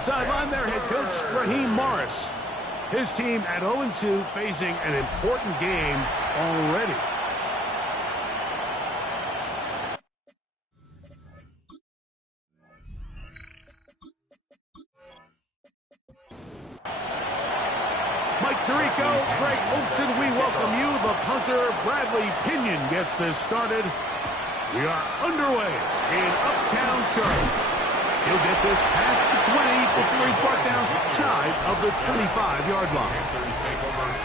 left-hand sideline, their head coach, Raheem Morris. His team at 0-2, facing an important game already. Mike Tirico, Greg Olson, we welcome you. The punter, Bradley Pinion, gets this started. We are underway in Uptown Charlotte. He'll get this past the 20 before he's brought down shy of the 25-yard line.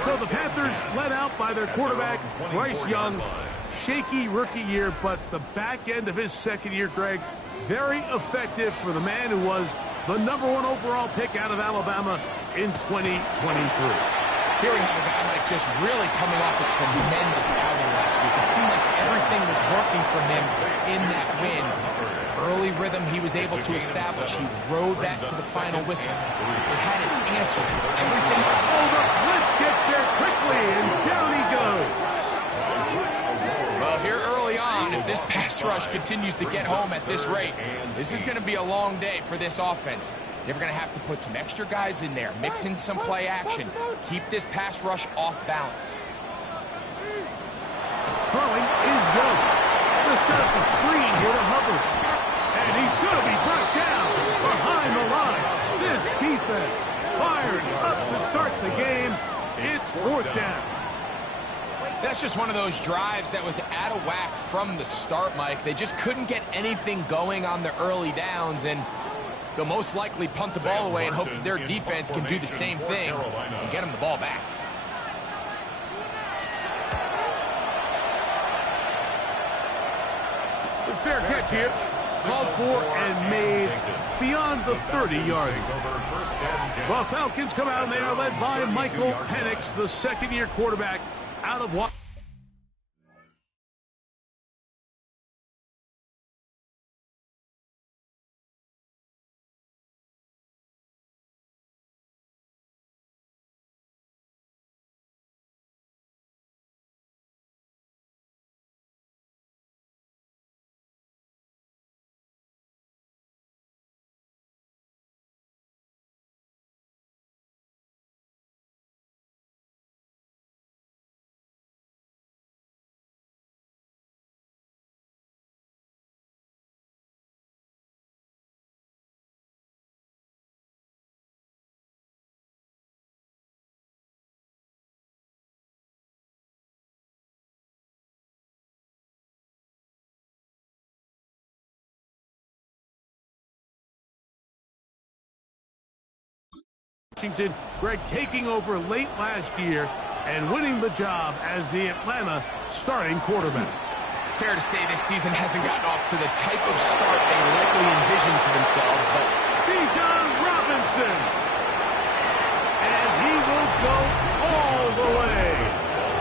So the Panthers led out by their quarterback, Bryce Young. Shaky rookie year, but the back end of his second year, Greg, very effective for the man who was the #1 overall pick out of Alabama in 2023. Here we have a guy like just really coming off a tremendous outing last week. It seemed like everything was working for him in that win. Early rhythm he was able to establish. He rode that to the final whistle. It had an answer. Everything. Oh, the blitz gets there quickly, and down he goes. Well, here early on, if this pass rush continues to get home at this rate, this is going to be a long day for this offense. They're going to have to put some extra guys in there, mix in some play action, keep this pass rush off balance. Throwing is Young. They'll set up the screen here to Hubbard. And he's going to be brought down behind the line. This defense fired up to start the game. It's 4th down. That's just one of those drives that was out of whack from the start, Mike. They just couldn't get anything going on the early downs, and they'll most likely punt the ball away and hope that their defense can do the same thing and get them the ball back. The fair catch here. Called for and made beyond the 30-yard line. The Falcons come out, and they are led by Michael Penix, the second-year quarterback out of Washington. Greg taking over late last year and winning the job as the Atlanta starting quarterback. It's fair to say this season hasn't gotten off to the type of start they likely envisioned for themselves, but Bijan Robinson, and he will go all the way.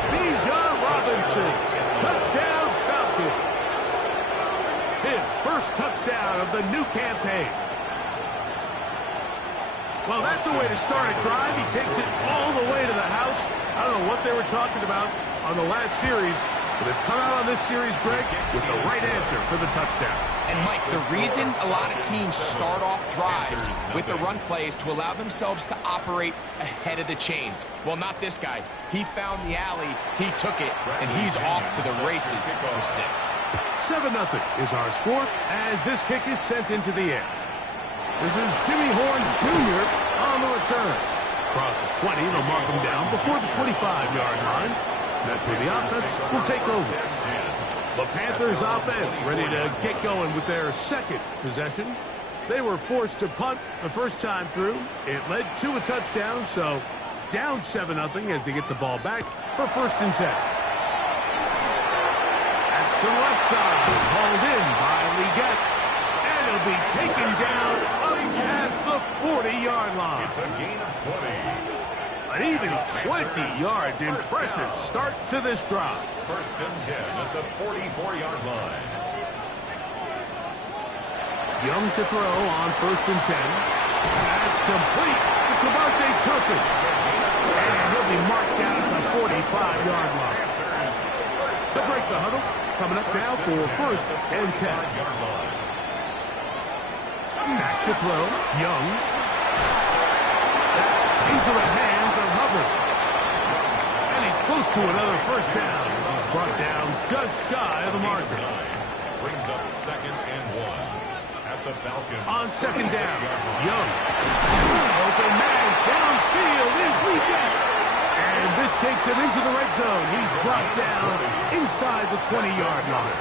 Bijan Robinson, touchdown Falcons. His first touchdown of the new campaign. Well, that's the way to start a drive. He takes it all the way to the house. I don't know what they were talking about on the last series, but they've come out on this series, Greg, with the right answer for the touchdown. And, Mike, the reason a lot of teams start off drives with the run plays to allow themselves to operate ahead of the chains. Well, not this guy. He found the alley, he took it, and he's off to the races for 6. 7-0 is our score as this kick is sent into the air. This is Jimmy Horn Jr. on the return. Across the 20, they'll mark him down before the 25-yard line. That's where the offense will take over. The Panthers offense ready to get going with their second possession. They were forced to punt the first time through. It led to a touchdown, so down 7-0 as they get the ball back for 1st and 10. That's the left side, hauled in by Leggett. And it'll be taken down up past the 40-yard line. It's a gain of 20. An even 20 yards. Impressive start to this drive. 1st and 10 at the 44-yard line. Young to throw on 1st and 10. That's complete to Kavontae Turpin. And he'll be marked down at the 45-yard line. They'll break the huddle. Coming up now for 1st and 10. Back to throw. Young. into the hands of Hubbard. And he's close to another first down as he's brought down just shy of the marker. Brings up 2nd and 1 at the Falcons. On 2nd down, Young. Open man downfield is leaping. And this takes him into the red zone. He's brought down inside the 20-yard line.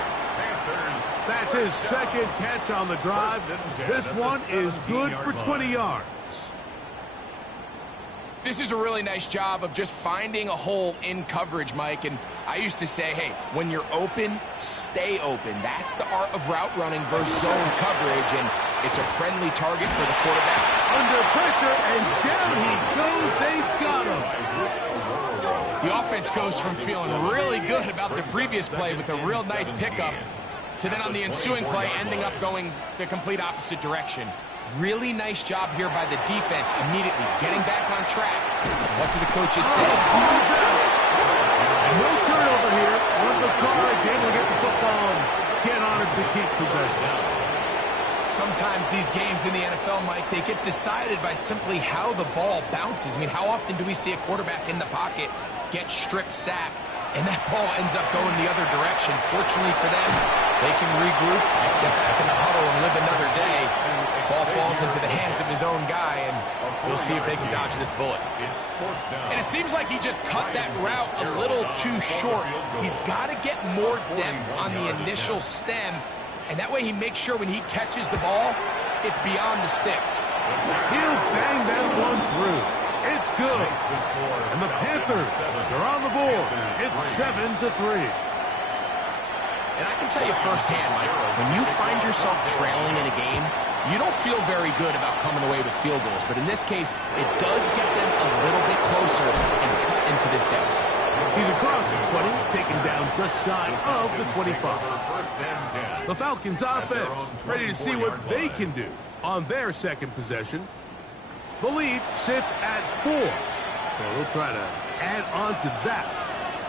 That's his second catch on the drive. This one is good for 20 yards. This is a really nice job of just finding a hole in coverage, Mike. And I used to say, hey, when you're open, stay open. That's the art of route running versus zone coverage, and it's a friendly target for the quarterback. Under pressure, and down he goes. They've got him. The offense goes from feeling really good about the previous play with a real nice pickup to then on the ensuing play ending up going the complete opposite direction. Really nice job here by the defense, immediately getting back on track. What do the coaches say? No turnover here. One of the Cards able to get the football and get on it to keep possession. Sometimes these games in the NFL, Mike, they get decided by simply how the ball bounces. I mean, how often do we see a quarterback in the pocket get strip sacked, and that ball ends up going the other direction? Fortunately for them, they can regroup, get back in the huddle, and live another day. Ball falls into the hands of his own guy, and we'll see if they can dodge this bullet. And it seems like he just cut that route a little too short. He's got to get more depth on the initial stem, and that way he makes sure when he catches the ball, it's beyond the sticks. He'll bang that one through. It's good. And the Panthers, they're on the board. It's 7-3. And I can tell you firsthand, Mike, when you find yourself trailing in a game, you don't feel very good about coming away with field goals. But in this case, it does get them a little bit closer and cut into this deficit. He's across the 20, taken down just shy of the 25. The Falcons offense ready to see what they can do on their second possession. The lead sits at 4, so they'll try to add on to that.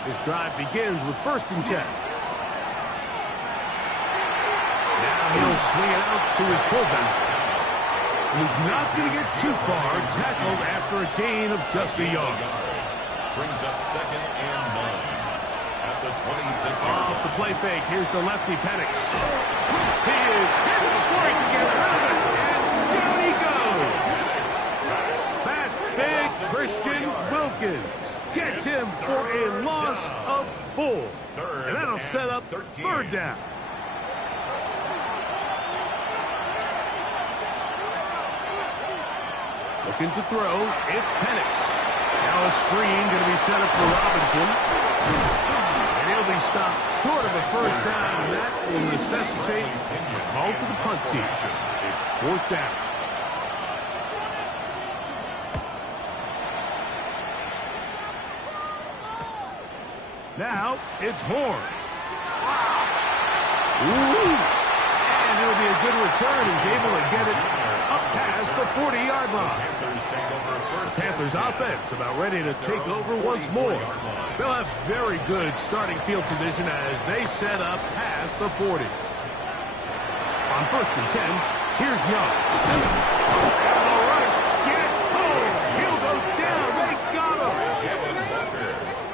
This drive begins with 1st and 10. Now he'll swing it out to his fullback. He's not going to get too far, tackled after a gain of just a yard. Brings up 2nd and 9 at the 26-yard line. Off the play fake, here's the lefty Penix. He is hit before he can get rid of it, and down he goes. That's big. Christian Wilkins gets him for a loss of 4. And that'll set up 3rd down. Looking to throw, it's Penix. Now a screen going to be set up for Robinson. And he'll be stopped short of a 1st down, and that will necessitate a call to the punt team. It's 4th down. Now it's Horn. Ooh. And it'll be a good return. He's able to get it up past the 40-yard line. Panthers offense about ready to take over once more. They'll have very good starting field position as they set up past the 40. On 1st and 10, here's Young. And the rush gets home. He'll go down. They got him.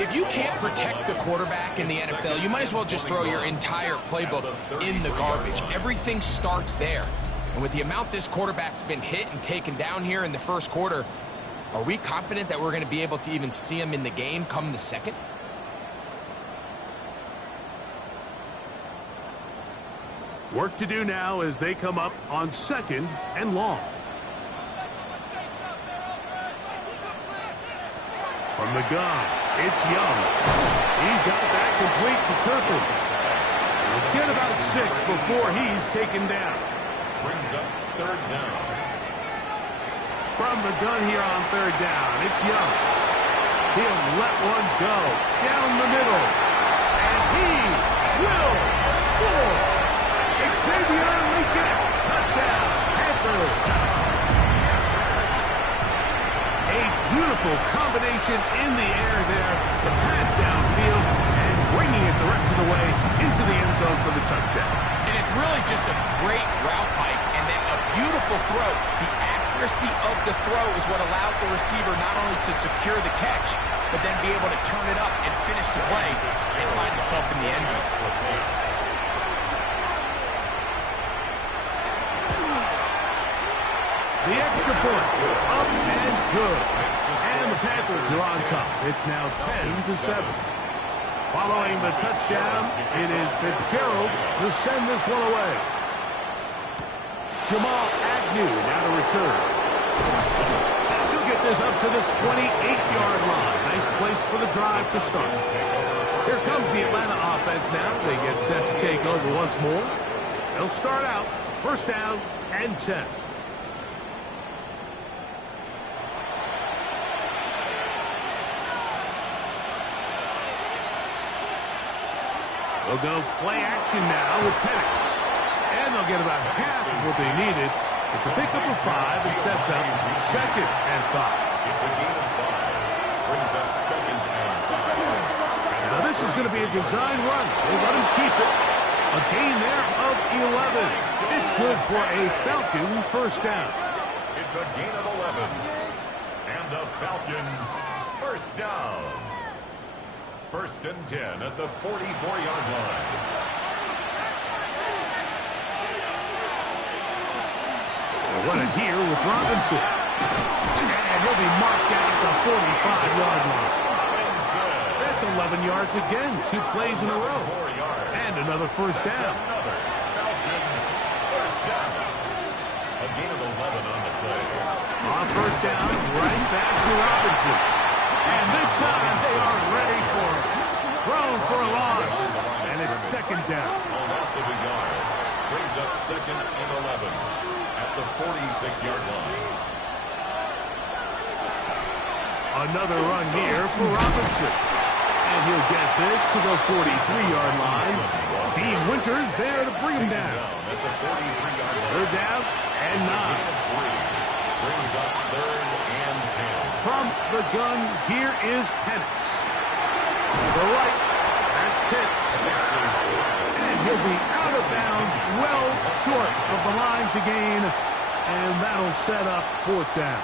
If you can't protect the quarterback in the NFL, you might as well just throw your entire playbook in the garbage. Everything starts there. And with the amount this quarterback's been hit and taken down here in the 1st quarter, are we confident that we're going to be able to even see him in the game come the 2nd? Work to do now as they come up on 2nd and long. From the gun, it's Young. He's got that complete to Turpin. He'll get about 6 before he's taken down. Brings up 3rd down. From the gun here on 3rd down, it's Young. He'll let one go down the middle. And he will score. Xavier Lincoln, touchdown, Panthers. A beautiful combination in the air there. The pass downfield and bringing it the rest of the way into the end zone for the touchdown. And it's really just a great route, Mike, and then a beautiful throw. The accuracy accuracy of the throw is what allowed the receiver not only to secure the catch, but then be able to turn it up and finish the play and find himself in the end zone. The extra point, up and good. And the Panthers are on top. It's now 10-7. Following the touchdown, it is Fitzgerald to send this one away. Jamal Agnew now to return. He'll get this up to the 28-yard line. Nice place for the drive to start. Here comes the Atlanta offense now. They get set to take over once more. They'll start out first down and 10. They'll go play action now with Penix. And they'll get about half of what they needed. It's a pickup of 5 and sets up second and 5. It's a gain of 5. Brings up second and 5. Now this is going to be a design run. They let him keep it. A gain there of 11. It's good for a Falcon first down. It's a gain of 11. And the Falcons first down. First and 10 at the 44-yard line. They'll run it here with Robinson. And he'll be marked down at the 45-yard line. That's 11 yards again. 2 plays in a row. And another first down. Falcons first down. A gain of 11 on the play. On first down, right back to Robinson. And this time they are ready for it. Thrown for a loss. And it's second down. A loss of a yard. Brings up second and 11 at the 46-yard line. Another run here for Robinson. And he'll get this to the 43-yard line. Dean Winters there to bring him down. At the 43-yard line. Third down and 9. Brings up third and 10. From the gun, here is Penix. To the right, that's Pitts. And he'll be out of bounds, well short of the line to gain. And that'll set up fourth down.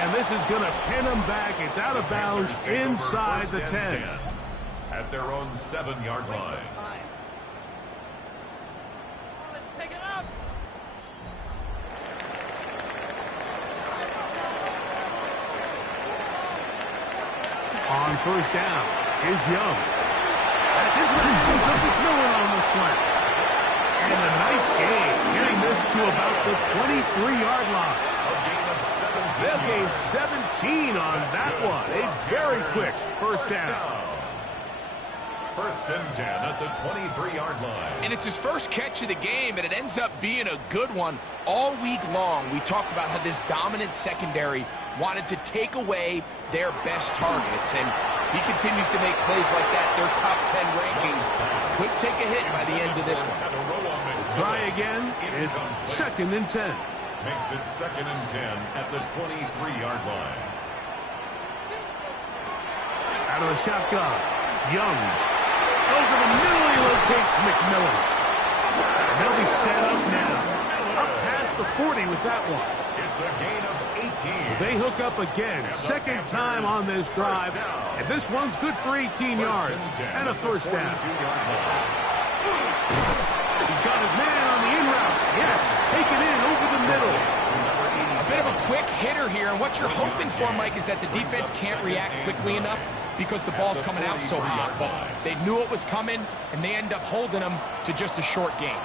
And this is going to pin him back. It's out of bounds inside the 10. At their own 7-yard line. Pick it up. On first down is Young. That's into the hands of McMillan on the slant. And a nice gain, getting this to about the 23-yard line. They'll gain 17 on that one. A very quick first down. First and 10 at the 23-yard line. And it's his first catch of the game, and it ends up being a good one. All week long, we talked about how this dominant secondary wanted to take away their best targets, and he continues to make plays like that. Their top 10 rankings could take a hit by the end of this one. Try again. It's second and 10. Makes it second and 10 at the 23-yard line. Out of the shotgun, Young. Over the middle, he locates McMillan. And they'll be set up now. Up past the 40 with that one. It's a gain of 18. They hook up again. Second time on this drive. And this one's good for 18 yards. And a first down. He's got his man on the in route. Yes, take it in over the middle. A bit of a quick hitter here, and what you're hoping for, Mike, is that the defense can't react quickly enough because the ball's coming out so hot. But they knew it was coming, and they end up holding them to just a short gain.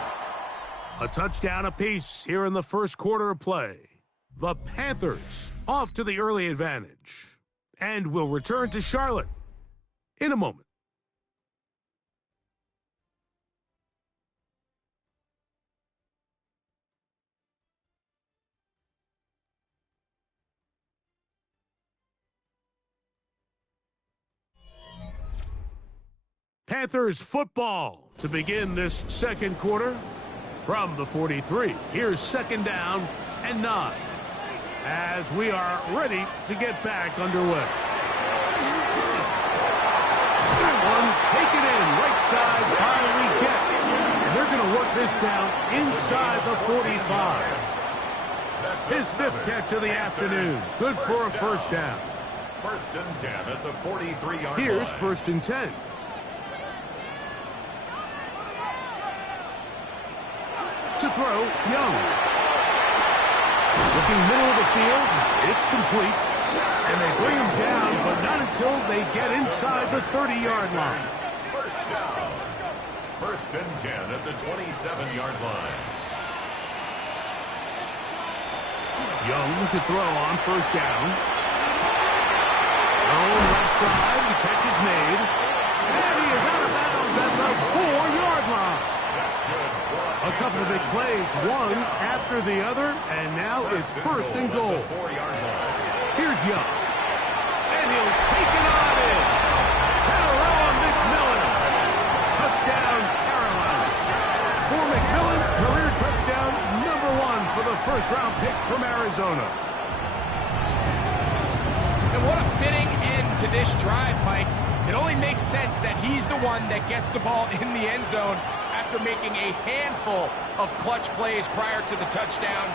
A touchdown apiece here in the first quarter of play. The Panthers off to the early advantage. And will return to Charlotte in a moment. Panthers football to begin this second quarter from the 43. Here's second down and 9 as we are ready to get back underway. That one taken in right side, finally get. And they're going to work this down inside the 45. His 5th catch of the afternoon. Good for a first down. 1st and 10 at the 43-yard line. Here's 1st and 10. To throw, Young. Looking middle of the field, it's complete. And they bring him down, but not until they get inside the 30-yard line. First down. 1st and 10 at the 27-yard line. Young to throw on 1st down. Left side, the catch is made. And he is out of bounds at the 4-yard line. That's good. A couple of big plays, one after the other, and now it's 1st and goal. 4-yard line. Here's Young. And he'll take it on in. Hello, McMillan. Touchdown, Carolina. For McMillan, career touchdown number 1 for the 1st-round pick from Arizona. And what a fitting end to this drive, Mike. It only makes sense that he's the one that gets the ball in the end zone after making a handful of clutch plays prior to the touchdown.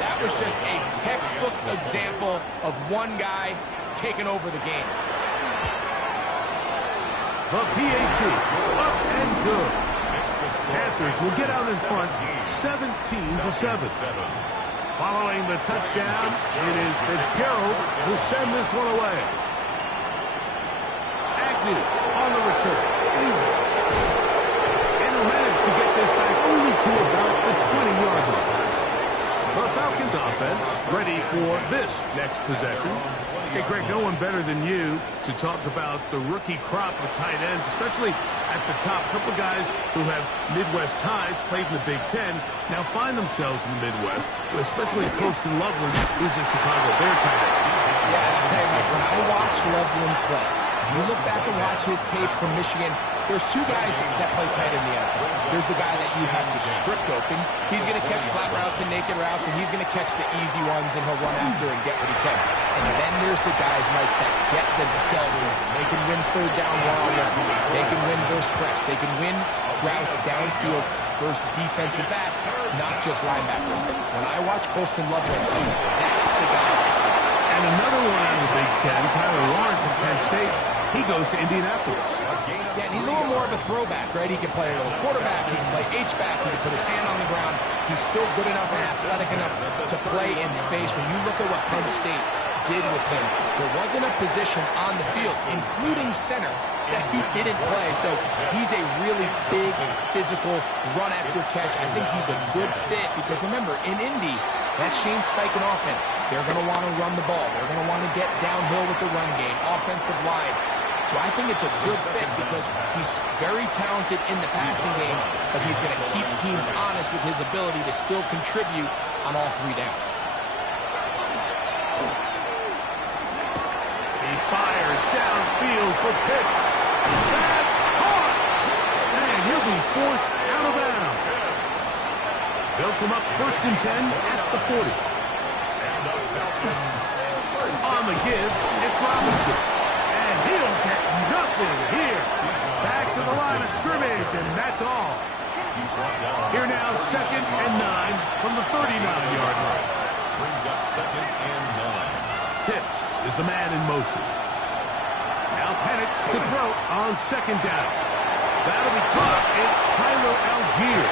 That was just a textbook example of one guy taking over the game. The PAT, up and good. Panthers will get out in front, 17-7. Following the touchdown, it is Fitzgerald to send this one away. Agnew on the return. And he'll manage to get this back only to about the 20-yard line. The Falcons offense ready for this next possession. Hey, Greg, no one better than you to talk about the rookie crop of tight ends, especially at the top. A couple of guys who have Midwest ties, played in the Big Ten, now find themselves in the Midwest, especially Colston Loveland, who's a Chicago Bear tight end. Yeah, I'll tell you, Mike, when I watch Loveland play, if you look back and watch his tape from Michigan, there's 2 guys that play tight in the NFL. There's the guy that you have to script open. He's going to catch flat routes and naked routes, and he's going to catch the easy ones, and he'll run after and get what he can. And then there's the guys, Mike, that get themselves open. They can win 3rd down one-on-one. They can win versus press. They can win routes downfield versus defensive backs, not just linebackers. When I watch Colston Loveland, that's the guy I see. And another one out of the Big Ten, Tyler Lawrence from Penn State. He goes to Indianapolis. Yeah, and he's a little more of a throwback, right? He can play a little quarterback, he can play H-back, he can put his hand on the ground. He's still good enough and athletic enough to play in space. When you look at what Penn State did with him, there wasn't a position on the field, including center, that he didn't play. So he's a really big, physical, run-after-catch. I think he's a good fit because, remember, in Indy, that Shane Steichen offense, they're going to want to run the ball. They're going to want to get downhill with the run game, offensive line. So I think it's a good fit because he's very talented in the passing game, but he's going to keep teams honest with his ability to still contribute on all 3 downs. He fires downfield for Pitts. That's hard. And he'll be forced out of bounds. They'll come up 1st and 10 at the 40. On the give, it's Robinson. And he'll get nothing here. Back to the line of scrimmage, and that's all. Here now, 2nd and 9 from the 39-yard line. Brings up 2nd and 9. Pitts is the man in motion. Now Penix to throw on 2nd down. That'll be caught. It's Tyler Algier.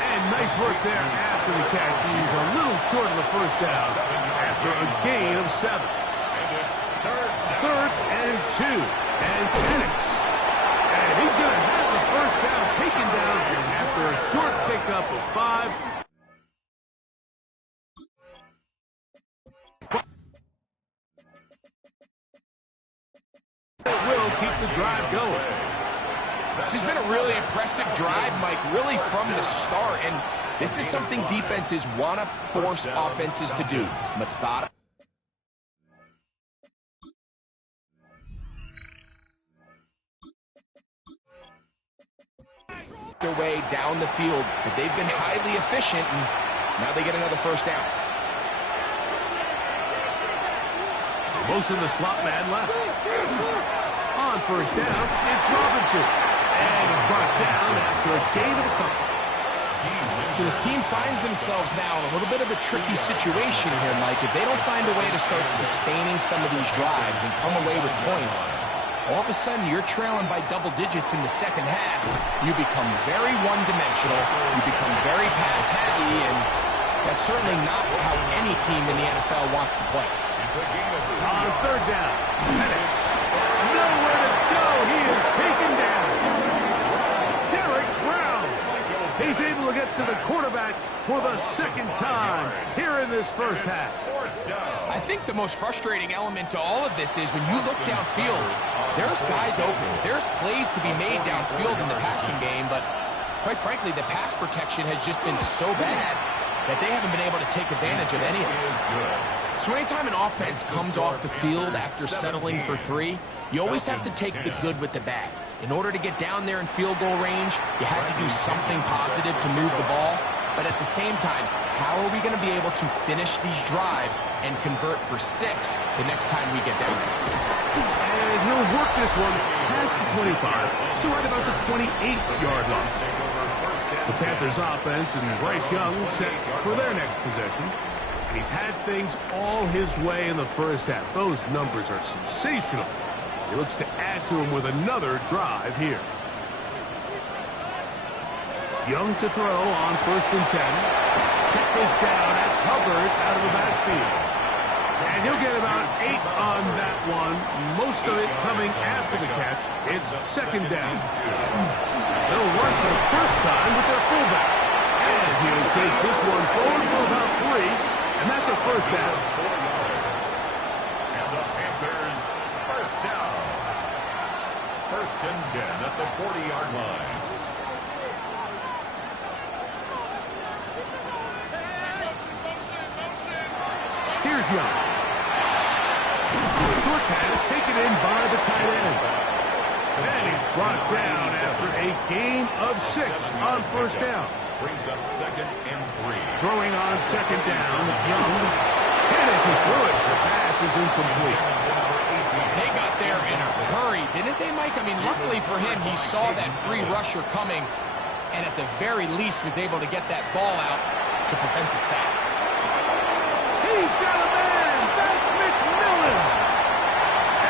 And nice work there after the catch. He's a little short of the 1st down after a gain of 7. And it's 3rd and 2. And Penix. And he's going to have the 1st down taken down after a short pickup of 5. It will keep the drive going. This has been a really impressive drive, Mike, really from the start. And this is something defenses want to force offenses to do. Methodical. Their way down the field, but they've been highly efficient, and now they get another 1st down. Motion the slot man left. On 1st down, it's Robinson. And it's brought down after a gain of a couple. So this team finds themselves now in a little bit of a tricky situation here, Mike. If they don't find a way to start sustaining some of these drives and come away with points, all of a sudden you're trailing by double digits in the second half. You become very one-dimensional. You become very pass-heavy, and that's certainly not how any team in the NFL wants to play. On third down, Penix. Nowhere to go. He is taken down. Derek Brown. He's able to get to the quarterback for the second time here in this first half. I think the most frustrating element to all of this is when you look downfield, there's guys open. There's plays to be made downfield in the passing game, but quite frankly, the pass protection has just been so bad that they haven't been able to take advantage of any of it. So anytime an offense comes off the field after settling for 3, you always have to take the good with the bad. In order to get down there in field goal range, you have to do something positive to move the ball. But at the same time, how are we going to be able to finish these drives and convert for 6 the next time we get down there? And he'll work this one past the 25 to right about the 28-yard line. The Panthers offense and Bryce Young set for their next possession. He's had things all his way in the first half. Those numbers are sensational. He looks to add to him with another drive here. Young to throw on 1st and 10. Kick is down. That's Hubbard out of the backfield. And he'll get about 8 on that one. Most of it coming after the catch. It's 2nd down. They'll run for the first time with their fullback. And he'll take this one forward for about 3. And that's a first down. And the Panthers, first down. 1st and 10 at the 40-yard line. Here's Young. Short pass taken in by the tight end. And he's brought down after a gain of 6 on 1st down. Brings up 2nd and 3. Throwing on 2nd down, Young. And as he threw it, the pass is incomplete. They got there in a hurry, didn't they, Mike? I mean, luckily for him, he saw that free rusher coming and at the very least was able to get that ball out to prevent the sack. He's got a man! That's McMillan!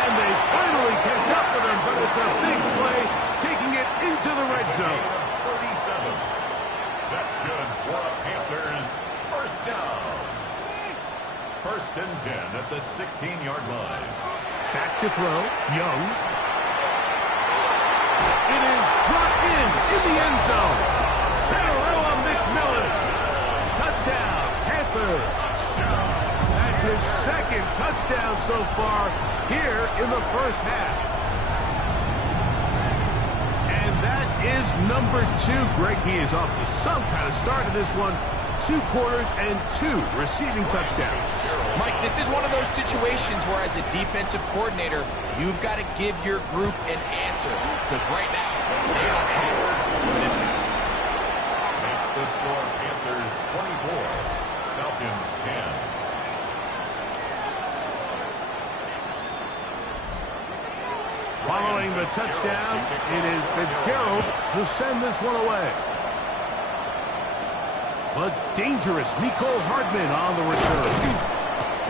And they finally catch up with him, but it's a big play, taking it into the red zone. 37. That's good for the Panthers. First down. 1st and 10 at the 16-yard line. Back to throw. Young. It is brought in the end zone. Farrell McMillan. Touchdown, Panthers. That's his 2nd touchdown so far here in the first half. And that is number 2. Greg, he is off to some kind of start in this one. 2 quarters and 2 receiving touchdowns. Mike, this is one of those situations where as a defensive coordinator, you've got to give your group an answer. Because right now, they don't have it with this guy. Makes the score Panthers 24, Falcons 10. Following the touchdown, it is Fitzgerald to send this one away. But dangerous Mecole Hardman on the return.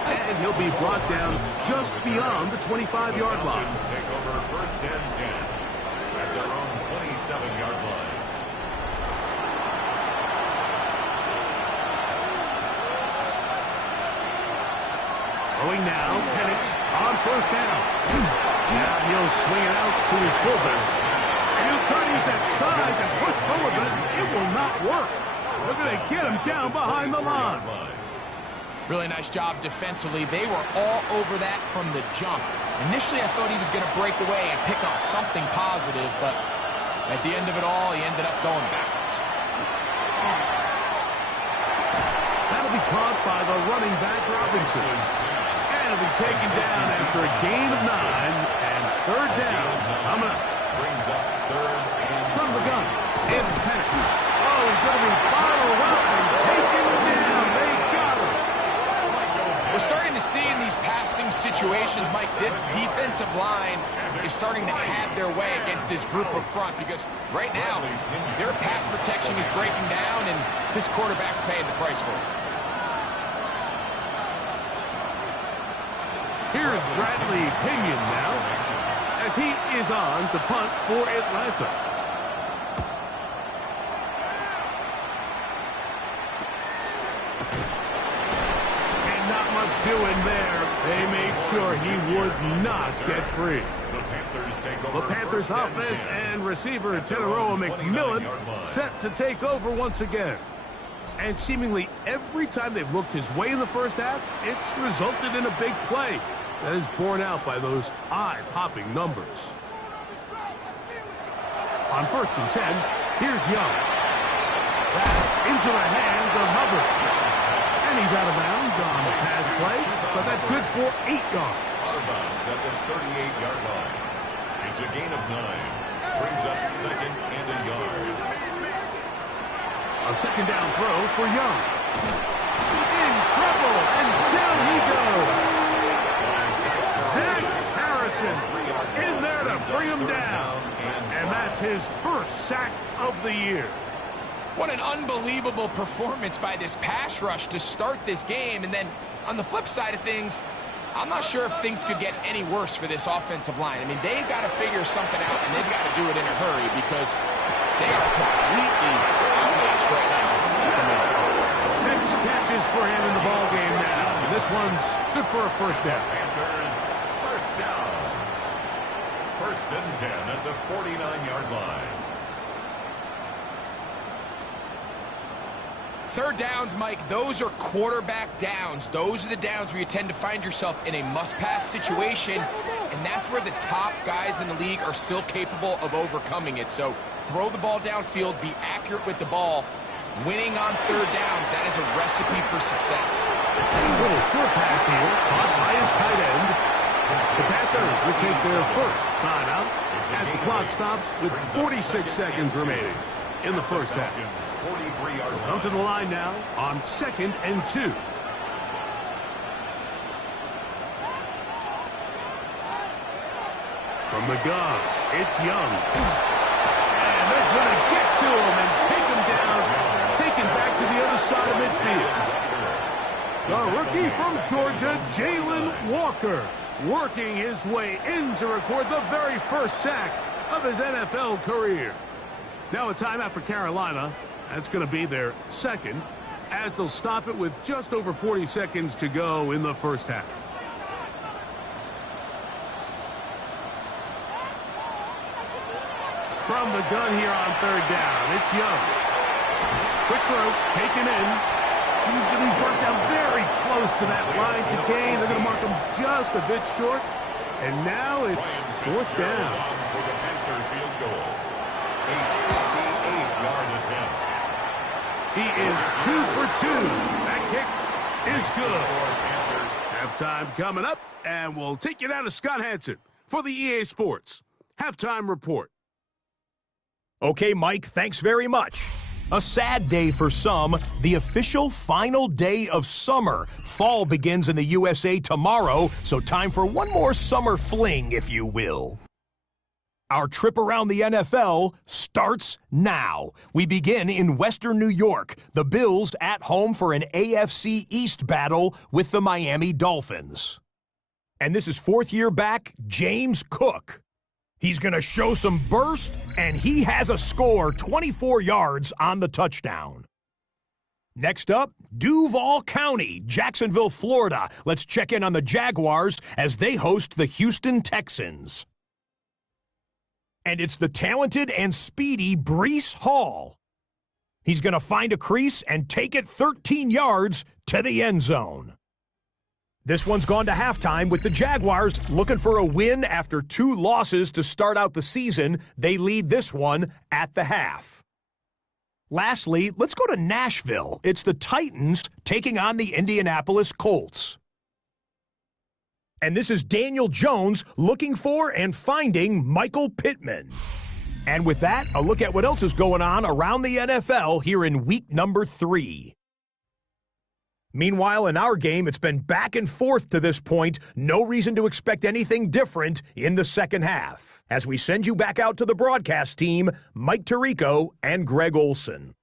And he'll be brought down just beyond the 25-yard line. Take over 1st and 10 at their own 27-yard line. Throwing now, Penix on 1st down. Now he'll swing it out to his fullback. And he'll try to use that size and push forward, but it will not work. They're going to get him down behind the line. Really nice job defensively. They were all over that from the jump. Initially, I thought he was going to break away and pick up something positive, but at the end of it all, he ended up going backwards. That'll be caught by the running back, Robinson. And it'll be taken down after a gain of 9 and 3rd down. Coming up. Brings up 3rd and from the gun. It's Penix. Oh, he's going to be followed up and taken down. They got him. We're starting to see in these passing situations situations, Mike, this defensive line is starting to have their way against this group up front because right now, their pass protection is breaking down, and this quarterback's paying the price for it. Here's Bradley Pinion now, as he is on to punt for Atlanta. And not much doing there. They made sure he would not get free. The Panthers offense and receiver Tenaroa McMillan set to take over once again. And seemingly every time they've looked his way in the first half, it's resulted in a big play that is borne out by those eye-popping numbers. On 1st and 10, here's Young. Pass into the hands of Hubbard. And he's out of bounds on the pass play, but that's good for 8 yards. Out-of-bounds at the 38-yard line. It's a gain of 9. Brings up 2nd and a yard. A 2nd down throw for Young. In trouble, and down he goes. Zach Harrison in there to bring him down. And that's his first sack of the year. What an unbelievable performance by this pass rush to start this game. And then on the flip side of things, I'm not sure if things could get any worse for this offensive line. I mean, they've got to figure something out, and they've got to do it in a hurry because they are completely outmatched right now. 6 catches for him in the ball game now. And this one's good for a first down. Panthers, first down. 1st and 10 at the 49-yard line. 3rd downs, Mike, those are quarterback downs. Those are the downs where you tend to find yourself in a must-pass situation, and that's where the top guys in the league are still capable of overcoming it. So throw the ball downfield, be accurate with the ball. Winning on 3rd downs, that is a recipe for success. Little short pass here, caught by his tight end. The Panthers will take their first timeout as the clock stops with 46 seconds remaining in the first half. Come to the line now on 2nd and 2. From the gun, it's Young. And they're going to get to him and take him down, taken back to the other side of midfield. The rookie from Georgia, Jalen Walker, working his way in to record the very first sack of his NFL career. Now a timeout for Carolina. That's going to be their 2nd, as they'll stop it with just over 40 seconds to go in the first half. From the gun here on 3rd down, it's Young. Quick throw, taken in. He's going to be brought down very close to that line to gain. They're going to mark him just a bit short. And now it's 4th down. For the Panther field goal. A 58-yard attempt. He is 2 for 2. That kick is good. Halftime coming up, and we'll take you down to Scott Hansen for the EA Sports Halftime Report. Okay, Mike, thanks very much. A sad day for some, the official final day of summer. Fall begins in the USA tomorrow, so time for one more summer fling, if you will. Our trip around the NFL starts now. We begin in Western New York. The Bills at home for an AFC East battle with the Miami Dolphins. And this is 4th year back, James Cook. He's going to show some burst, and he has a score, 24 yards on the touchdown. Next up, Duval County, Jacksonville, Florida. Let's check in on the Jaguars as they host the Houston Texans. And it's the talented and speedy Breece Hall. He's going to find a crease and take it 13 yards to the end zone. This one's gone to halftime with the Jaguars looking for a win after 2 losses to start out the season. They lead this one at the half. Lastly, let's go to Nashville. It's the Titans taking on the Indianapolis Colts. And this is Daniel Jones looking for and finding Michael Pittman. And with that, a look at what else is going on around the NFL here in week number 3. Meanwhile, in our game, it's been back and forth to this point. No reason to expect anything different in the second half. As we send you back out to the broadcast team, Mike Tirico and Greg Olson.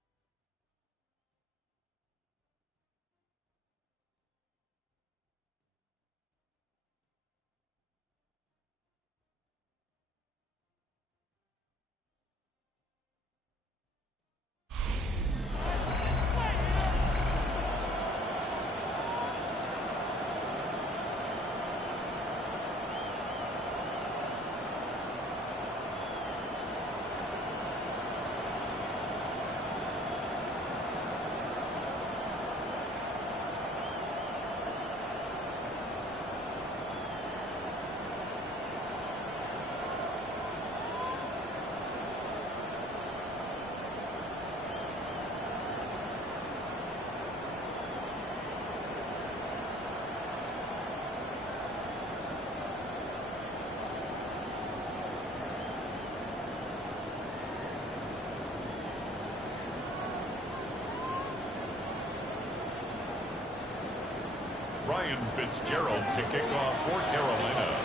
Ryan Fitzgerald to kick off for Carolina.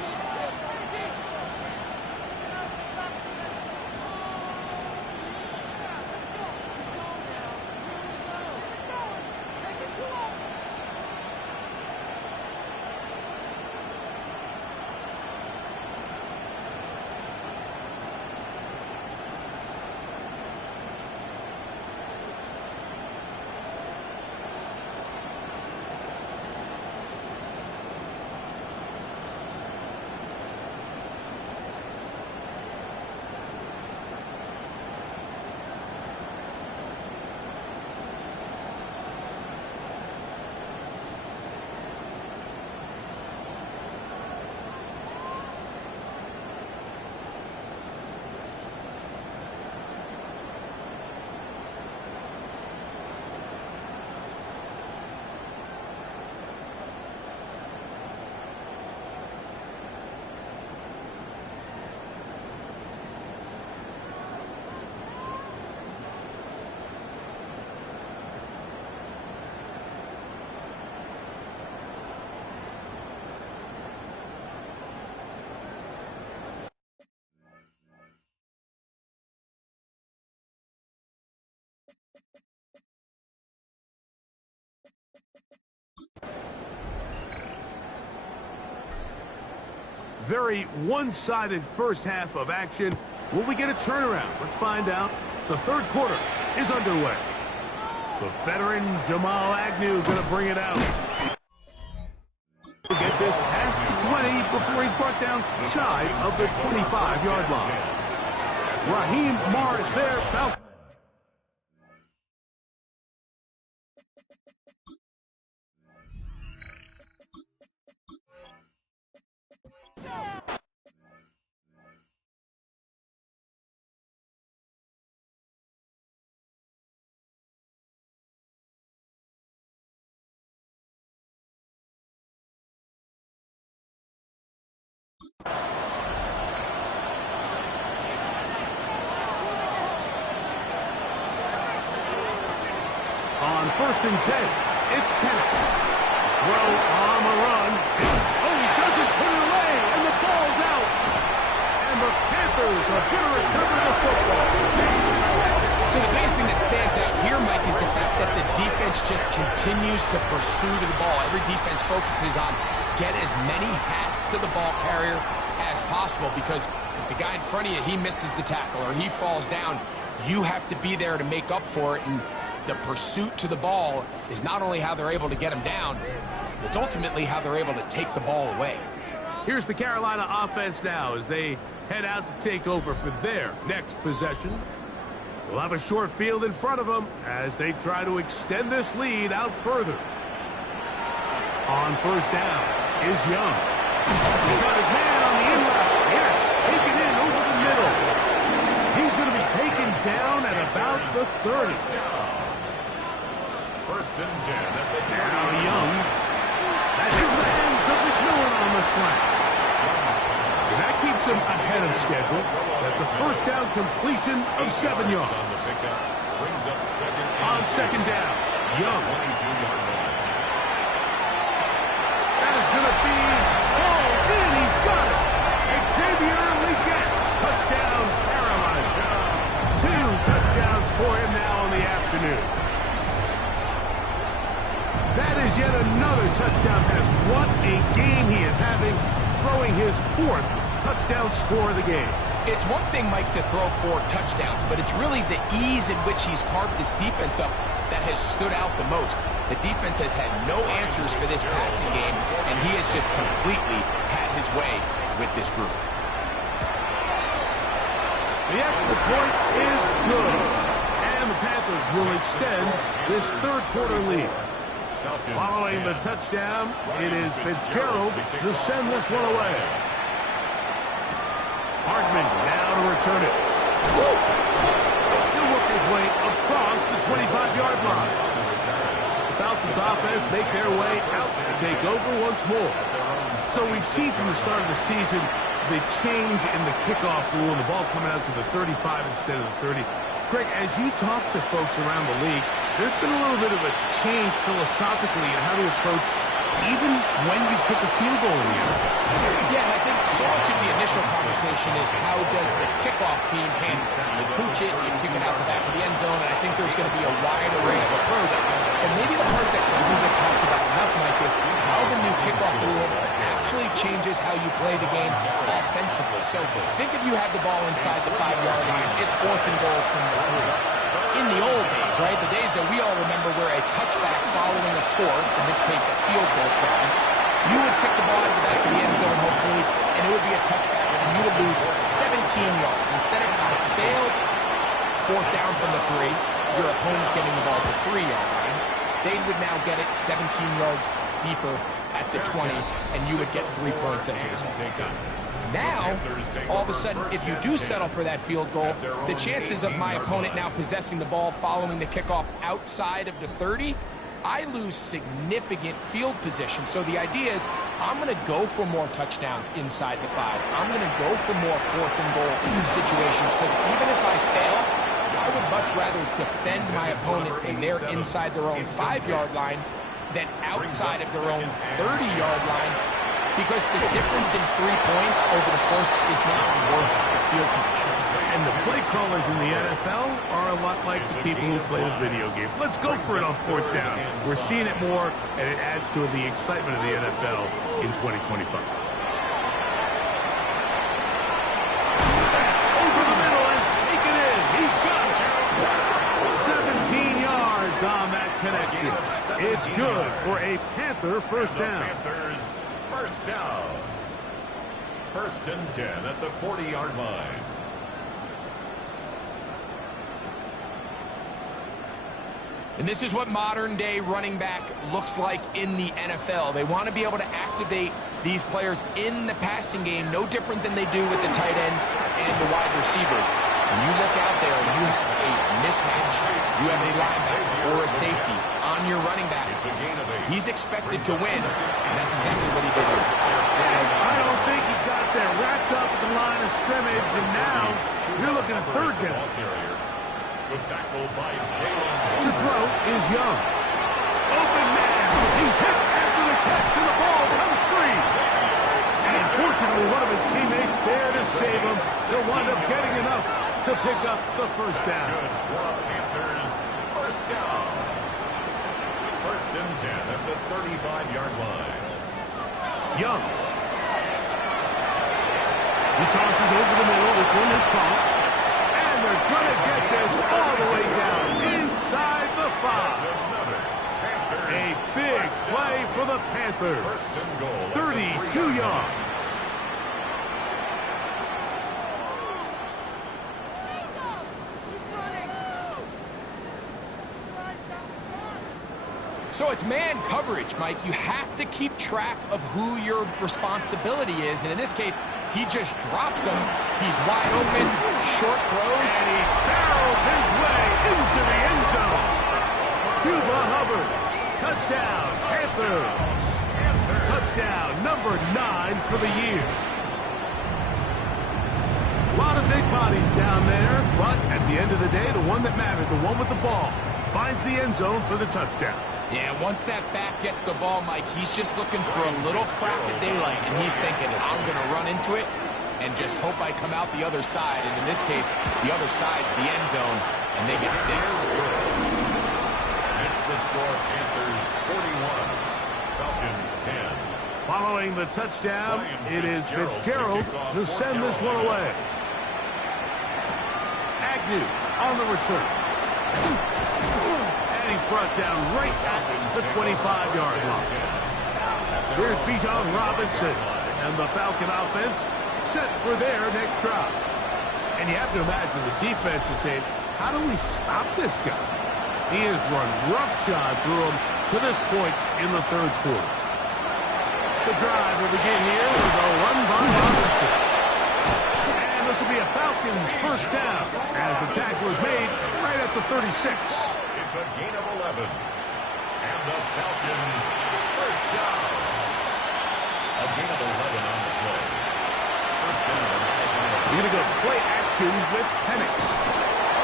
Very one-sided first half of action. Will we get a turnaround? Let's find out. The third quarter is underway. The veteran Jamal Agnew going to bring it out. Get this past the 20 before he's brought down shy of the 25-yard line. Raheem Morris there. Falcons. On 1st and 10, it's pass. Throw on the run. Oh, he doesn't put it away, and the ball's out. And the Panthers are going to recover the football. So the biggest thing that stands out here, Mike, is the fact that the defense just continues to pursue to the ball. Every defense focuses on get as many hats to the ball carrier as possible, because if the guy in front of you, he misses the tackle or he falls down, you have to be there to make up for it. And the pursuit to the ball is not only how they're able to get him down, it's ultimately how they're able to take the ball away. Here's the Carolina offense now as they head out to take over for their next possession. We'll have a short field in front of them as they try to extend this lead out further. On 1st down is Young. He's got his man on the in route. Yes, taken in over the middle. He's going to be taken down at about the 30. 1st and 10 at the 30. Now Young. That's into the hands of McMillan on the slant. And that keeps him ahead of schedule. That's a 1st down completion of 7 yards. On 2nd On 2nd down, Young. speed. Oh, in, he's got it. Xavier Legette, touchdown, Carolina. 2 touchdowns for him now on the afternoon. That is yet another touchdown pass. What a game he is having, throwing his 4th touchdown score of the game. It's one thing, Mike, to throw 4 touchdowns, but it's really the ease in which he's carved this defense up that has stood out the most. The defense has had no answers for this passing game, and he has just completely had his way with this group. The extra point is good, and the Panthers will extend this 3rd quarter lead. Following the touchdown, it is Fitzgerald to send this one away. Hardman now to return it. He'll work his way across the 25-yard line. The Falcons offense make their way out to take over once more. So we've seen from the start of the season the change in the kickoff rule, the ball coming out to the 35 instead of the 30. Greg, as you talk to folks around the league, there's been a little bit of a change philosophically in how to approach even when you kick a field goal in the NFL. Yeah, and I think so much of the initial conversation is how does the kickoff team handle it? You pooch it, you kick it out the back of the end zone, and I think there's going to be a wide array of approach. And maybe the part that doesn't get talked about enough, Mike, is how the new kickoff rule actually changes how you play the game offensively. So think if you have the ball inside the 5-yard line, it's 4th and goal from the 3. In the old days, right, the days that we all remember where a touchback following a score, in this case a field goal try, you would kick the ball out of the back of the end zone, hopefully, and it would be a touchback, and you would lose 17 yards. Instead of a failed 4th down from the 3, your opponent getting the ball to the 3-yard line, they would now get it 17 yards deeper at the 20, and you would get 3 points as a result. Now, all of a sudden, if you do settle for that field goal, the chances of my opponent now possessing the ball following the kickoff outside of the 30, I lose significant field position. So the idea is I'm going to go for more touchdowns inside the 5. I'm going to go for more 4th and goal situations, because even if I fail, I would much rather defend my opponent when they're inside their own 5-yard line than outside of their own 30-yard line, because the difference in 3 points over the course is not worth the field position. And the play callers in the NFL are a lot like the people who play the video games. Let's go for it on 4th down. We're seeing it more, and it adds to the excitement of the NFL in 2025. Over the middle and take it in. He's got it. 17 yards on that connection. It's good for a Panther 1st down. Panthers 1st down. 1st and 10 at the 40-yard line. And this is what modern-day running back looks like in the NFL. They want to be able to activate these players in the passing game, no different than they do with the tight ends and the wide receivers. When you look out there and you have a mismatch, you have a linebacker or a safety on your running back, he's expected to win, and that's exactly what he did here. And I don't think he got there wrapped up at the line of scrimmage, and now you're looking at 3rd down. The tackle by Jalen. To throw is Young. Open man. He's hit after the catch, and the ball comes free. And fortunately, one of his teammates there to save him. He'll wind up getting enough to pick up the 1st down. Good for Panthers 1st down. 1st and 10 at the 35-yard line. Young. He tosses over the middle. This one is caught. And they're going to get this all the way down inside the 5. A big play for the Panthers. 1st and goal. 32 yards. So it's man coverage, Mike. You have to keep track of who your responsibility is. And in this case, he just drops him. He's wide open, short throws. And he barrels his way into the end zone. Cuba Hubbard. Touchdown, Panthers. Touchdown, number 9 for the year. A lot of big bodies down there, but at the end of the day, the one that mattered, the one with the ball, finds the end zone for the touchdown. Yeah, once that back gets the ball, Mike, he's just looking for a little crack of daylight, and he's thinking, I'm going to run into it and just hope I come out the other side. And in this case, the other side's the end zone, and they get 6. It's the score, Panthers 41, Falcons 10. Following the touchdown, it is Fitzgerald to send this one away. Agnew on the return. And he's brought down right at the 25-yard line. Here's Bijan Robinson, and the Falcon offense set for their next drive. And you have to imagine the defense is saying, how do we stop this guy? He has run roughshod through him to this point in the third quarter. The drive will begin here with a run by Robinson. And this will be a Falcons first down as the tackle is made right at the 36. It's a gain of 11. And the Falcons first down. A gain of 11 on the play. First down. You're going to go play action with Penix.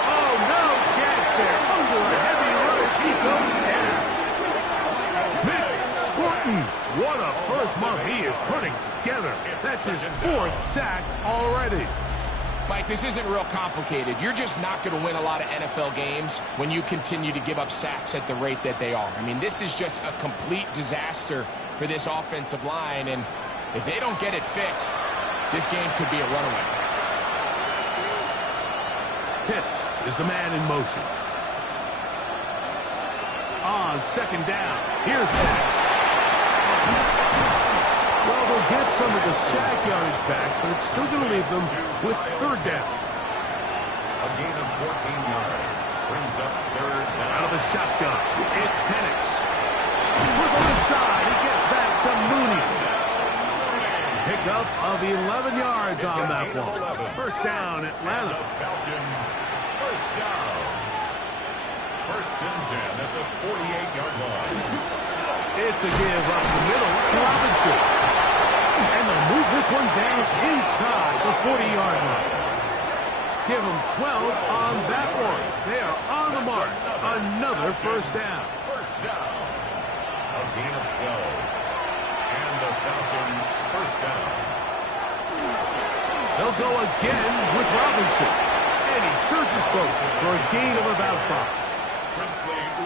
Oh, no chance there. Under a heavy rush, he goes down. Scorton, what a first month he is putting together. That's his 4th sack already. Mike, this isn't real complicated. You're just not going to win a lot of NFL games when you continue to give up sacks at the rate that they are. I mean, this is just a complete disaster for this offensive line, and if they don't get it fixed, this game could be a runaway. Pitts is the man in motion. On second down, here's Penix. Well, they'll get some of the sack yardage back, but it's still going to leave them with third downs. A gain of 14 yards brings up third down. Out of the shotgun, it's Penix. For the left side, he gets back to Mooney. Pickup of 11 yards on that one. First down, Atlanta. Falcons first down. First and 10 at the 48-yard line. It's a give up the middle to Robinson. And they'll move this one down inside the 40-yard line. Give them 12 on that one. They are on the march. Another first down. First down. A gain of 12. And the Falcons first down. They'll go again with Robinson. And he surges forward for a gain of about 5.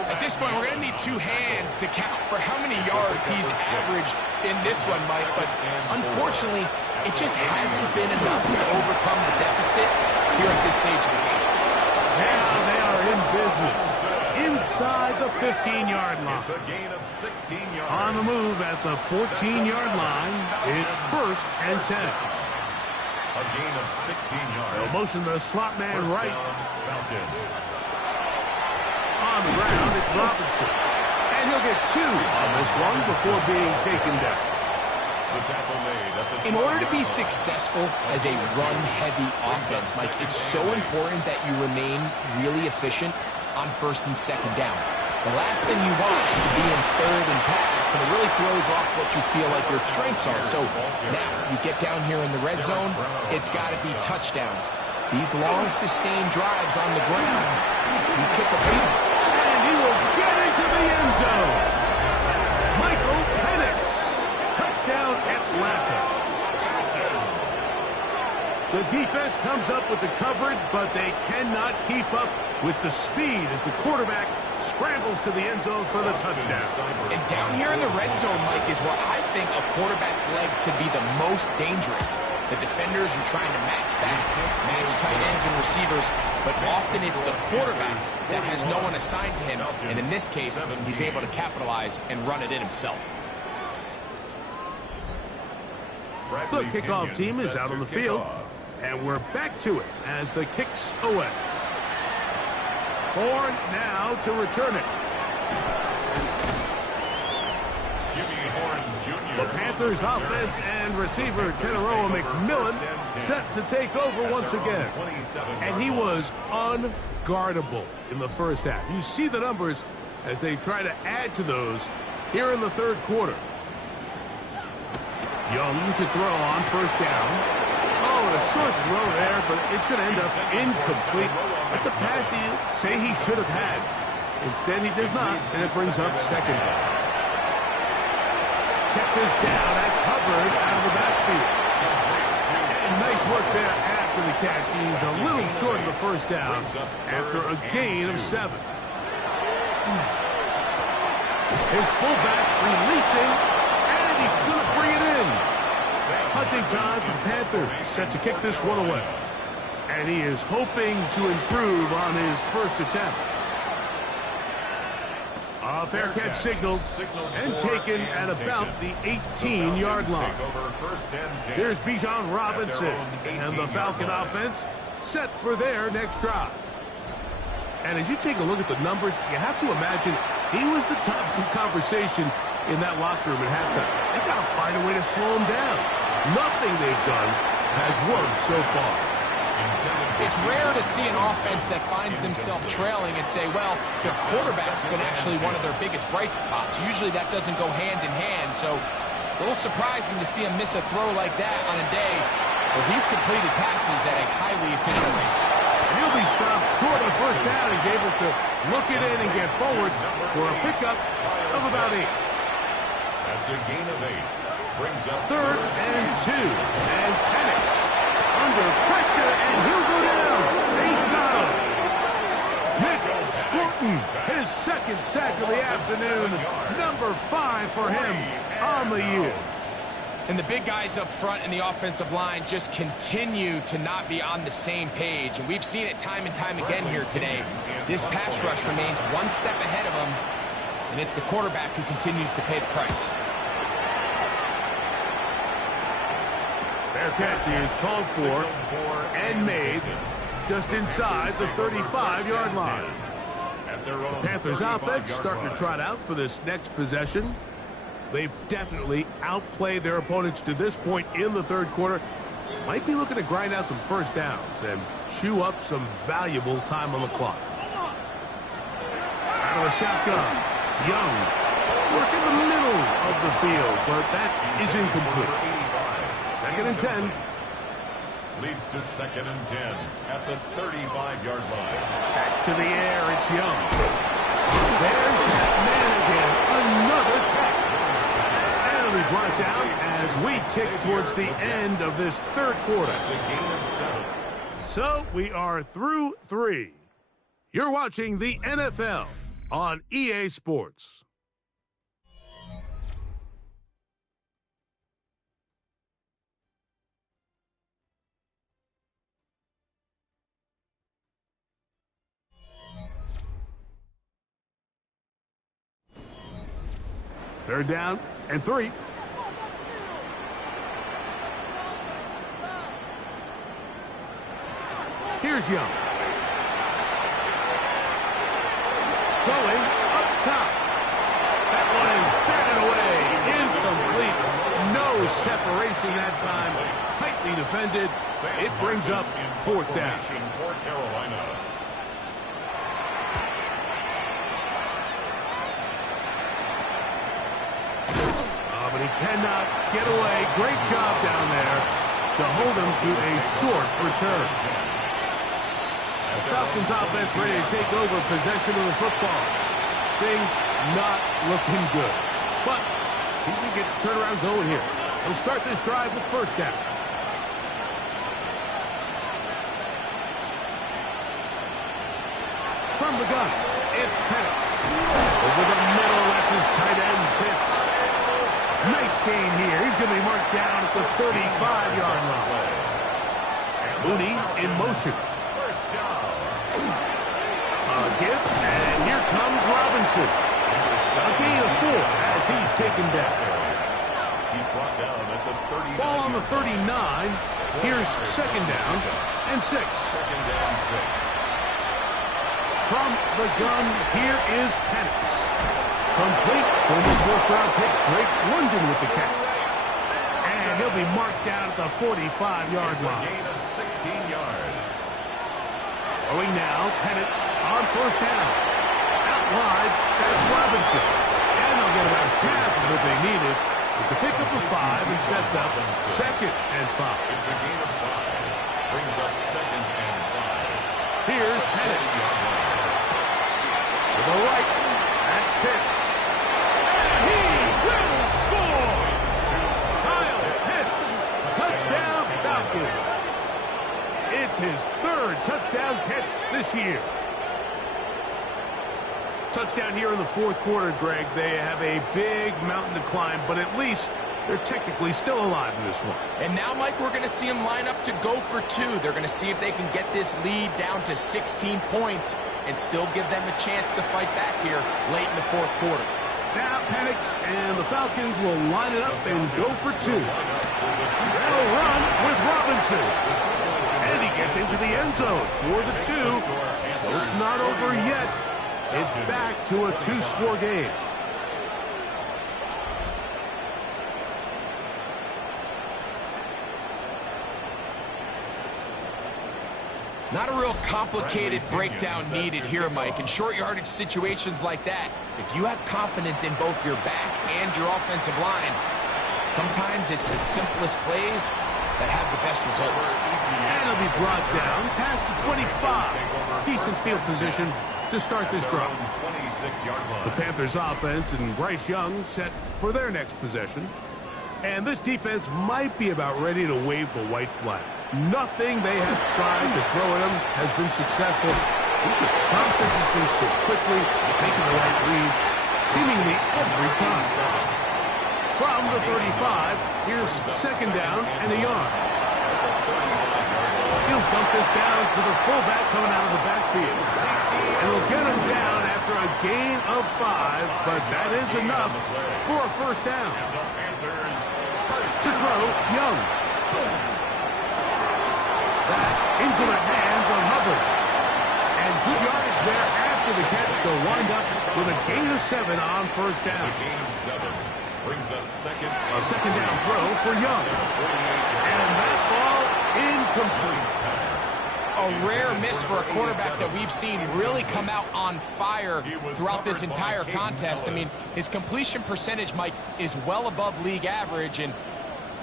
At this point, we're going to need 2 hands to count for how many yards he's averaged in this one, Mike. But unfortunately, it just hasn't been enough to overcome the deficit here at this stage of the game. Now they are in business inside the 15-yard line. It's a gain of 16 yards. On the move at the 14-yard line, it's first and 10. A gain of 16 yards. They'll motion the slot man First right. down, Falcons. On the ground, it's Robinson. And he'll get 2 on this one before being taken down. The tackle made at the In order to be successful as a run-heavy offense, Mike, it's so important that you remain really efficient on first and second down. The last thing you want is to be in third and pass, and it really throws off what you feel like your strengths are. So now you get down here in the red zone, it's got to be touchdowns. These long, sustained drives on the ground, you kick a field. And he will get into the end zone. Michael Penix. Touchdown, Atlanta. The defense comes up with the coverage, but they cannot keep up with the speed as the quarterback scrambles to the end zone for the touchdown. And down here in the red zone, Mike, is where I think a quarterback's legs could be the most dangerous. The defenders are trying to match backs, match tight ends and receivers, but often it's the quarterback that has no one assigned to him, and in this case, he's able to capitalize and run it in himself. The kickoff team is out on the field, and we're back to it as the kick's away. Horn now to return it. The Panthers offense and receiver Tenaroa McMillan set to take over once again. And he was unguardable in the first half. You see the numbers as they try to add to those here in the third quarter. Young to throw on first down. Oh, and a short throw there, but it's going to end up incomplete. That's a pass you say he should have had. Instead, he does not, and it brings up second down. Kept this down. That's Hubbard out of the backfield. And nice work there after the catch. He's a little short of the first down after a gain of 7. His fullback releasing, and he's going to bring it in. Hunting time for the Panthers, set to kick this one away. And he is hoping to improve on his first attempt. A fair catch signaled and taken at about the 18-yard line. Here's Bijan Robinson and the Falcon offense set for their next drive. And as you take a look at the numbers, you have to imagine he was the topic of conversation in that locker room at halftime. They got to find a way to slow him down. Nothing they've done has worked so far. It's rare to see an offense that finds themselves trailing and say, well, their quarterback's been actually one of their biggest bright spots. Usually that doesn't go hand in hand, so it's a little surprising to see him miss a throw like that on a day where he's completed passes at a highly efficient rate. And he'll be stopped short of first down. He's able to look it in and get forward for a pickup of about 8. That's a gain of 8. Brings up 3rd and 2. And Penix under pressure, and he'll go down. They got him. Nick Scruton, his second sack of the afternoon. Number 5 for him on the year. And the big guys up front in the offensive line just continue to not be on the same page. And we've seen it time and time again here today. This pass rush remains one step ahead of them, and it's the quarterback who continues to pay the price. Fair catch is called for and made just inside the 35-yard line. The Panthers offense starting to trot out for this next possession. They've definitely outplayed their opponents to this point in the third quarter. Might be looking to grind out some first downs and chew up some valuable time on the clock. Out of the shotgun, Young work in the middle of the field, but that is incomplete. 2nd and 10. Leads to 2nd and 10 at the 35-yard line. Back to the air, it's Young. There's that man again. Another catch. And it'll be brought down as we tick towards the end of this third quarter. That's a gain of 7. So we are through 3. You're watching the NFL on EA Sports. Third down and 3. Here's Young. Going up top. That one is batted away. Incomplete. No separation that time. Tightly defended. It brings up 4th down. For Carolina. But he cannot get away. Great job down there to hold him to a short return. The Falcons offense ready to take over possession of the football. Things not looking good. But see if we get the turnaround going here. They'll start this drive with first down. From the gun, it's Penix. Over the middle, that's his tight end, Pitts. Nice gain here. He's going to be marked down at the 35-yard line. Mooney in motion. A gift, and here comes Robinson. A gain of 4 as he's taken down. He's brought down at the 39. Ball on the 39. Here's 2nd down and 6. 2nd down 6. From the gun, here is Penix. Complete. Former 4th-round pick Drake London with the catch. And he'll be marked down at the 45-yard line. Gain of 16 yards. Throwing now, Penix on first down. Out wide, that's Robinson. And they'll get about half of what they needed. It's a pickup of 5 and sets up 2nd and 5. It's a gain of 5. Brings up 2nd and 5. Here's Penix. the right. That's Pitts. And he will score! Kyle Pitts, touchdown Falcons. It's his third touchdown catch this year. Touchdown here in the fourth quarter, Greg. They have a big mountain to climb, but at least they're technically still alive in this one. And now, Mike, we're going to see them line up to go for two. They're going to see if they can get this lead down to 16 points and still give them a chance to fight back here late in the fourth quarter. Now Penix and the Falcons will line it up and go for two. They'll run with Robinson. And he gets into the end zone for the two. So it's not over yet. It's back to a two-score game. Not a real complicated breakdown needed here, Mike. In short yardage situations like that, if you have confidence in both your back and your offensive line, sometimes it's the simplest plays that have the best results. And he'll be brought down past the 25. Decent field position to start this drive. The Panthers offense and Bryce Young set for their next possession. And this defense might be about ready to wave the white flag. Nothing they have tried to throw at him has been successful. He just processes things so quickly, making the right read, seemingly every time. From the 35, here's second down and a yard. He'll dump this down to the fullback coming out of the backfield. And he'll get him down after a gain of 5, but that is enough for a first down. To throw, Young. That into the hands of Hubbard. And good yardage there after the catch. They'll wind up with a gain of 7 on first down. A gain of 7 brings up second. A second down throw for Young. And that ball incomplete. A rare miss for a quarterback that we've seen really come out on fire throughout this entire contest. I mean, his completion percentage, Mike, is well above league average, and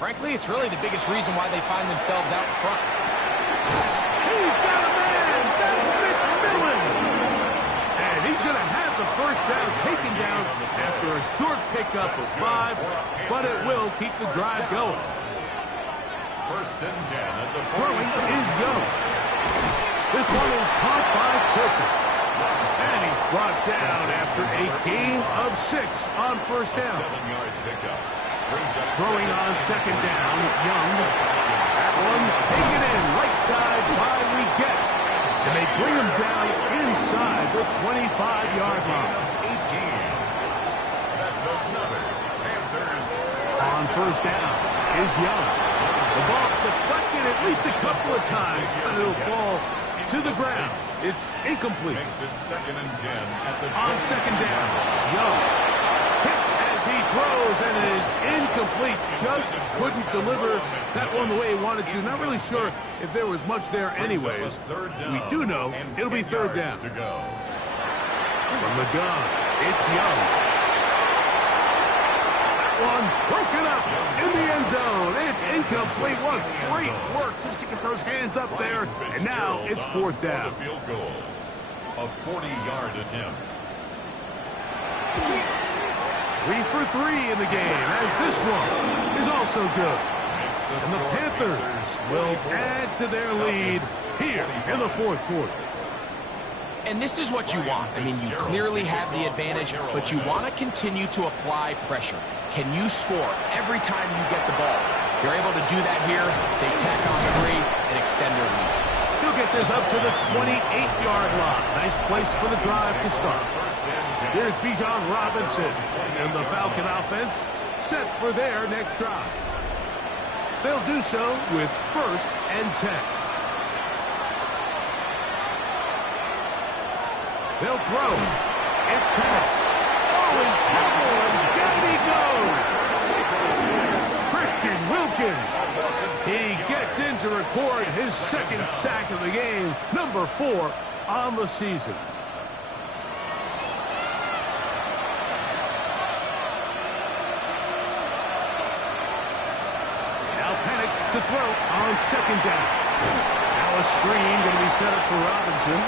frankly, it's really the biggest reason why they find themselves out in front. He's got a man! That's McMillan! And he's going to have the first down taken down after a short pickup of 5, but it will keep the drive going. First and 10 at the Throwing is Young. This one is caught by Turpin. And he's brought down after a gain of 6 on first down. 7-yard pickup. Throwing on second down, Young. That one taken in right side by Leggett. And they bring him down inside the 25-yard line. 18. That's another Panthers. On first down is Young. The ball deflected at least a couple of times, but it'll fall to the ground. It's incomplete. Makes it second and 10 at the On second down, Young. Hit as he throws, and it is incomplete. Just couldn't deliver that one the way he wanted to. Not really sure if there was much there anyways. We do know it'll be third down. To go. From the gun, it's Young. One broken up in the end zone. It's incomplete. What great work just to get those hands up there. And now it's fourth down. Field goal. A 40-yard attempt. 3 for 3 in the game, as this one is also good. And the Panthers will add to their lead here in the fourth quarter. And this is what you want. I mean, you clearly have the advantage, but you want to continue to apply pressure. Can you score every time you get the ball? They're able to do that here. They tack on 3 and extend their lead. He'll get this up to the 28-yard line. Nice place for the drive to start. Here's Bijan Robinson and the Falcon offense set for their next drive. They'll do so with first and 10. They'll throw. It's Penix. Oh, in trouble, and down he goes. Christian Wilkins. He gets in to record his second sack of the game, number 4 on the season. Now Penix to throw on second down. Now a screen going to be set up for Robinson.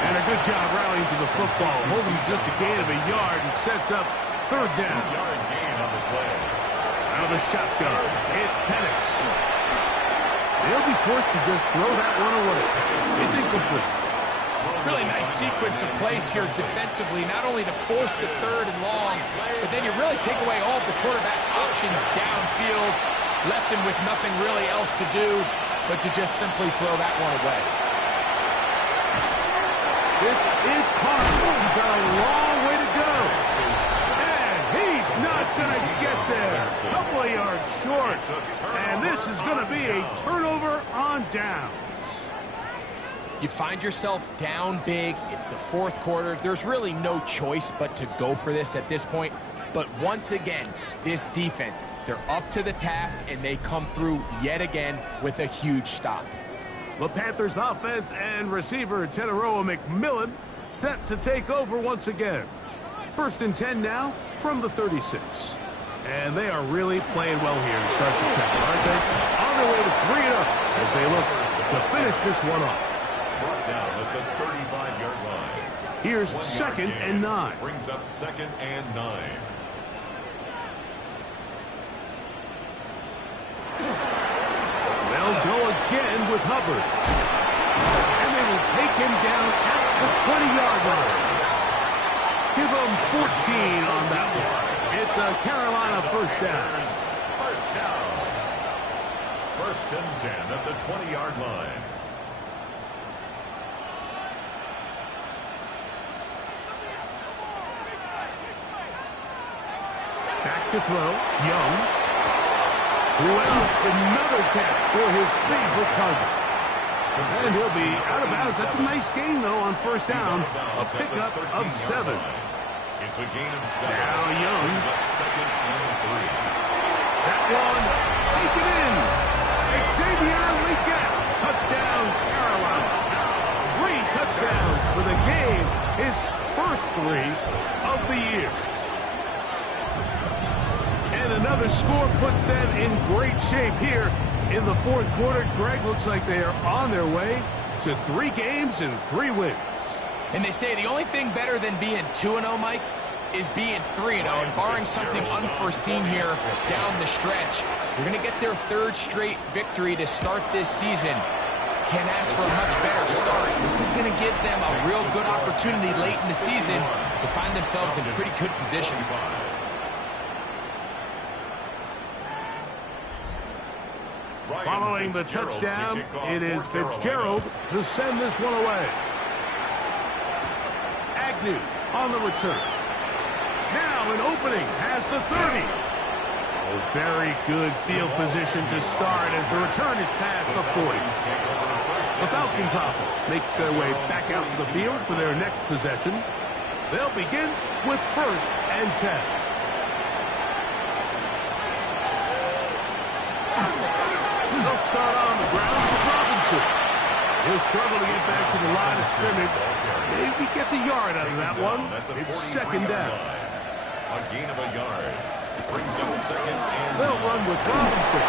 And a good job rallying to the football. Holding just a gain of a yard and sets up third down. 2-yard gain on the play. Out of the shotgun, it's Penix. They'll be forced to just throw that one away. It's incomplete. Really nice sequence of plays here defensively, not only to force the third and long, but then you really take away all of the quarterback's options downfield, left him with nothing really else to do but to just simply throw that one away. This is Carter. He's got a long way to go. And he's not going to get there. A couple of yards short. And this is going to be a turnover on downs. You find yourself down big. It's the fourth quarter. There's really no choice but to go for this at this point. But once again, this defense, they're up to the task, and they come through yet again with a huge stop. The Panthers offense and receiver Tenaroa McMillan set to take over once again. 1st and 10 now from the 36. And they are really playing well here to start September, aren't they? On their way to 3-0 as they look to finish this one off. Brought down at the 35-yard line. Here's 2nd and 9. Brings up 2nd and 9. They'll go again with Hubbard. And they will take him down at the 20-yard line. Give them 14 on that one. It's a Carolina first down. First down. 1st and 10 at the 20-yard line. Back to throw. Young. Who else? Another catch for his favorite target. And he'll be out of bounds. That's a nice gain, though, on first down. A pickup of 7. It's a gain of 7. Now Young. Brings up 2nd and 3. That one taken in. Xavier Leggett. Touchdown, Carolina. 3 touchdowns for the game. His first 3 of the year. And another score puts them in great shape here in the fourth quarter. Greg, looks like they are on their way to 3 games and 3 wins. And they say the only thing better than being 2-0, Mike, is being 3-0. And barring something unforeseen here down the stretch, they're going to get their 3rd straight victory to start this season. Can't ask for a much better start. This is going to give them a real good opportunity late in the season to find themselves in pretty good position. Following the touchdown, it is Fitzgerald to send this one away. Agnew on the return. Now an opening has the 30. Oh, very good field position to start as the return is past the 40. The Falcons offense makes their way back out to the field for their next possession. They'll begin with 1st and 10. They'll start on the ground with Robinson. He'll struggle to get back to the line of scrimmage. Maybe gets a yard out of that one. It's 2nd down. A gain of a yard. Brings up 2nd and 9. They'll run with Robinson.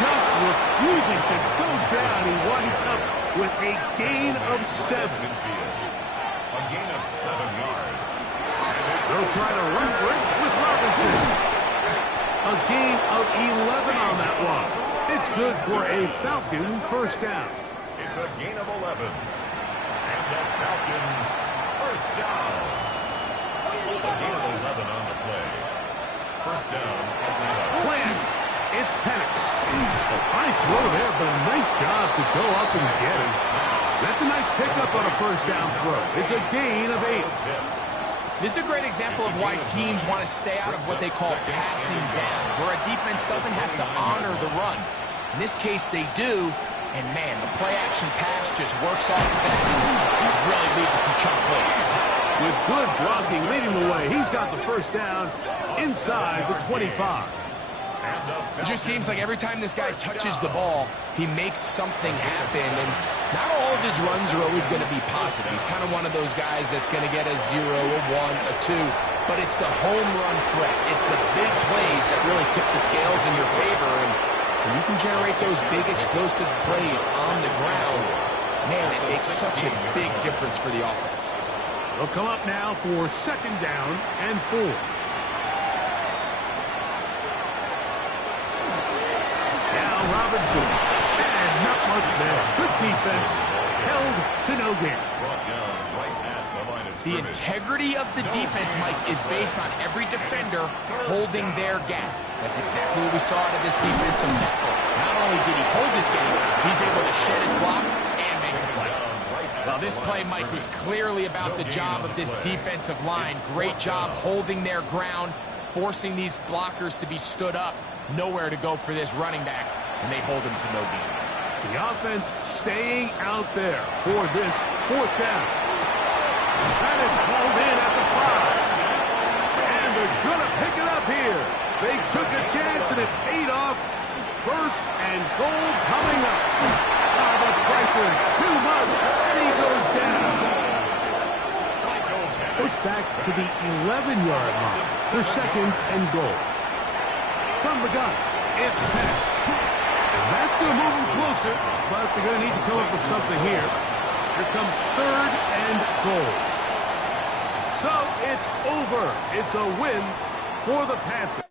Just refusing to go down. He winds up with a gain of 7. A gain of 7 yards. They'll try to run for it with Robinson. A gain of 11 on that one. It's good for a Falcon first down. It's a gain of 11. And the Falcons first down. A gain of 11 on the play. First down, Atlanta. Plant. It's Penix. A high throw there, but a nice job to go up and get it. That's a nice pickup on a first down throw. It's a gain of 8. This is a great example of why teams want to stay out of what they call passing downs, where a defense doesn't have to honor the run. In this case, they do, and man, the play-action pass just works off of that and really lead to some chunk plays. With good blocking leading the way, he's got the first down inside the 25. It just seems like every time this guy touches the ball, he makes something happen, and not all of his runs are always going to be positive. He's kind of one of those guys that's going to get a 0, a 1, a 2, but it's the home run threat. It's the big plays that really tip the scales in your favor, and When you can generate those big explosive plays on the ground, man, it makes such a big difference for the offense. They'll come up now for second down and 4. Now Robinson. And not much there. Good defense. Held to no gain. The integrity of the defense, Mike, is based on every defender holding their gap. That's exactly what we saw out of this defensive tackle. Not only did he hold his gap, he's able to shed his block and make a play. Well, this play, Mike, was clearly about the job of this defensive line. Great job holding their ground, forcing these blockers to be stood up. Nowhere to go for this running back, and they hold him to no gain. The offense staying out there for this 4th down. That is hauled in at the 5. And they're going to pick it up here. They took a chance, and it paid off. 1st and goal coming up. The pressure too much, and he goes down. Goes back to the 11-yard line for 2nd and goal. From the gun, it's passed. And that's going to move them closer, but they're going to need to come up with something here. Here comes 3rd and goal. So it's over. It's a win for the Panthers.